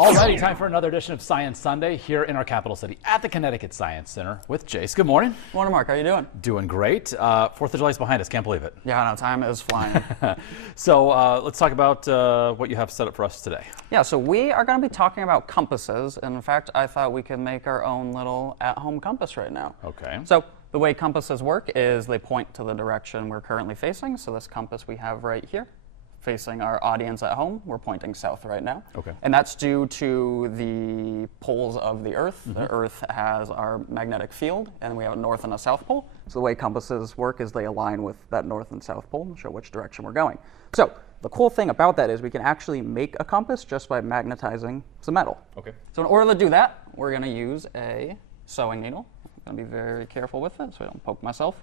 Alrighty, time for another edition of Science Sunday here in our capital city at the Connecticut Science Center with Jace. Good morning. Morning, Mark. How you doing? Doing great. 4th of July is behind us. Can't believe it. Yeah, no, time is flying. So let's talk about what you have set up for us today. Yeah, so we are going to be talking about compasses. And in fact, I thought we could make our own little at-home compass right now. Okay. So the way compasses work is they point to the direction we're currently facing. So this compass we have right here, facing our audience at home, we're pointing south right now. Okay. And that's due to the poles of the Earth. The Earth has our magnetic field, and we have a north and a south pole. So the way compasses work is they align with that north and south pole and show which direction we're going. So the cool thing about that is we can actually make a compass just by magnetizing some metal. Okay. So in order to do that, we're going to use a sewing needle. I'm going to be very careful with it so I don't poke myself.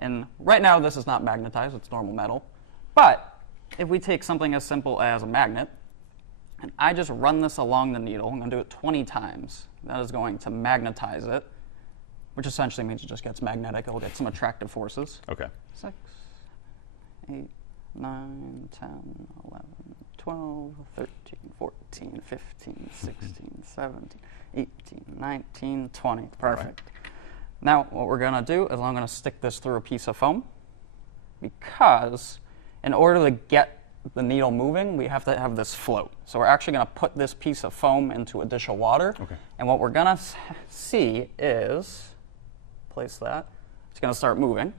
And right now this is not magnetized, it's normal metal. But if we take something as simple as a magnet, and I just run this along the needle, I'm going to do it 20 times. That is going to magnetize it, which essentially means it just gets magnetic. It'll get some attractive forces. Okay. 6, 8, 9, 10, 11, 12, 13, 14, 15, 16, 17, 18, 19, 20. Perfect. Right. Now, what we're going to do is I'm going to stick this through a piece of foam because in order to get the needle moving, we have to have this float. So we're actually going to put this piece of foam into a dish of water. Okay. And what we're going to see is, place that, it's going to start moving. And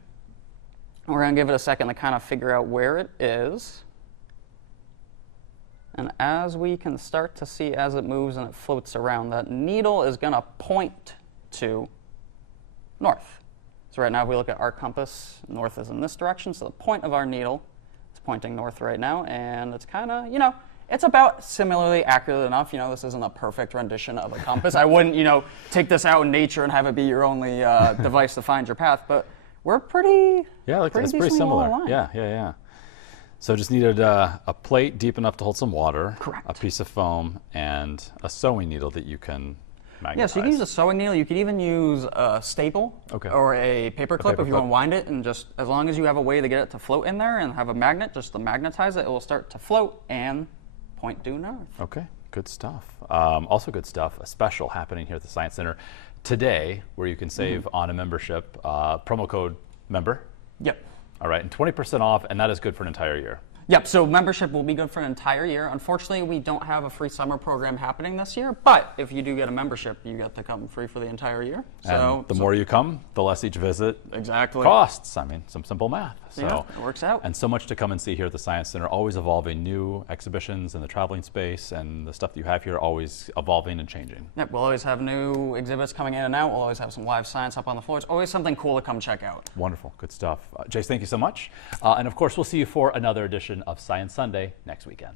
we're going to give it a second to kind of figure out where it is. And as we can start to see as it moves and it floats around, that needle is going to point to north. So right now, if we look at our compass, north is in this direction. So the point of our needle is pointing north right now. And it's kind of, it's about similarly accurate enough. This isn't a perfect rendition of a compass. I wouldn't, take this out in nature and have it be your only device to find your path. But we're pretty it's pretty similar. Yeah. So just needed a plate deep enough to hold some water, correct, a piece of foam, and a sewing needle that you can magnetize. Yeah, so you can use a sewing needle. You could even use a staple or a paper clip if you want to wind it. And just as long as you have a way to get it to float in there and have a magnet, just to magnetize it, it will start to float and point due north. Okay, good stuff. Also good stuff, a special happening here at the Science Center today where you can save on a membership, promo code MEMBER. Yep. All right, and 20% off, and that is good for an entire year. Yep, so membership will be good for an entire year. Unfortunately, we don't have a free summer program happening this year, but if you do get a membership, you get to come free for the entire year. And the more you come, the less each visit costs. I mean, some simple math. So, yeah, it works out. And so much to come and see here at the Science Center, always evolving, new exhibitions in the traveling space, and the stuff that you have here always evolving and changing. Yep, we'll always have new exhibits coming in and out. We'll always have some live science up on the floor. It's always something cool to come check out. Wonderful, good stuff. Jace, thank you so much. And of course, we'll see you for another edition of Science Sunday next weekend.